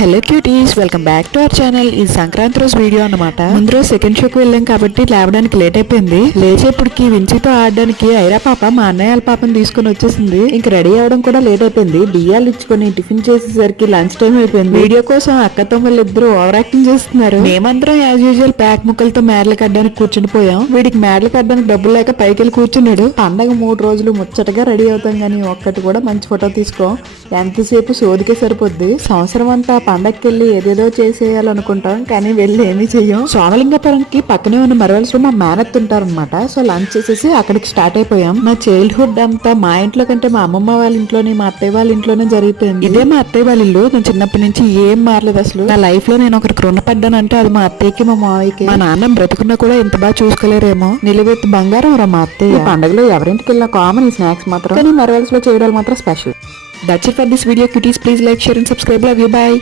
Hello cuties, welcome back to our channel. ఈ సంక్రాంతి రోజు video అన్నమాట. ముందు రోజు సెకండ్ షోకి వెళ్ళాం కాబట్టి లేవడానికి లేట్ అయిపోయింది. లేచేపటికి వించితో ఆడడానికి ఐరా పాప మా అన్నయ్య వాళ్ళ పాపని తీసుకుని వచ్చేసింది. ఇంక రెడీ అవడం కూడా లేట్ అయిపోయింది. బియ్యాలు ఇచ్చుకొని టిఫిన్ చేసేసరికి లంచ్ టైం అయిపోయింది. వీడియో కోసం అక్క తమ్ముళ్ళు ఇద్దరు ఓవర్ యాక్టింగ్ చేస్తున్నారు. మేమందరం యాజ్ యూజువల్ ప్యాక్ ముక్కలతో మేడలు కట్టడానికి కూర్చుని పోయాం. వీడికి మేడలు కట్టడానికి డబ్బులు లేక పైకి వెళ్ళి కూర్చున్నాడు. పండగ 3 రోజులు ముచ్చటగా రెడీ అవుతాం గానీ ఒక్కటి కూడా మంచి ఫోటో తీసుకో. ఎంతసేపు సోదికే సరిపోద్ది. సంవత్సరం అంతా పండగకి వెళ్ళి ఏదేదో చేసేయాలనుకుంటాం కానీ వెళ్ళి ఏమీ చెయ్యం. సోమలింగపురంకి పక్కనే ఉన్న మరవల్స్ లో మా మేనత్ ఉంటారనమాట. సో లంచ్ చేసేసి అక్కడికి స్టార్ట్ అయిపోయాం. నా చైల్డ్హుడ్ అంతా మా ఇంట్లో కంటే మా అమ్మమ్మ వాళ్ళ ఇంట్లోనే, మా అత్తయ్య వాళ్ళ ఇంట్లోనే జరిగిపోయింది. ఇదే మా అత్తయ్య వాళ్ళ ఇల్లు. నేను చిన్నప్పటి నుంచి ఏం మారలేదు అసలు. నా లైఫ్ లో నేను ఒకరికి రుణపడ్డానంటే అది మా అత్తయ్యకి, మా మావయ్యకి. మా నాన్న బ్రతుకున్నా కూడా ఇంత బాగా చూసుకోలేరేమో. నిలువెత్తు బంగారం రా మా అత్తయ్య. పండుగలో ఎవరింటికి వెళ్ళినా కామన్ ఈ స్నాక్స్ మాత్రం, కానీ మరవల్స్ లో చేయడాలు మాత్రం special. That's it for this video, cuties. Please like, share and subscribe. Love you. Bye.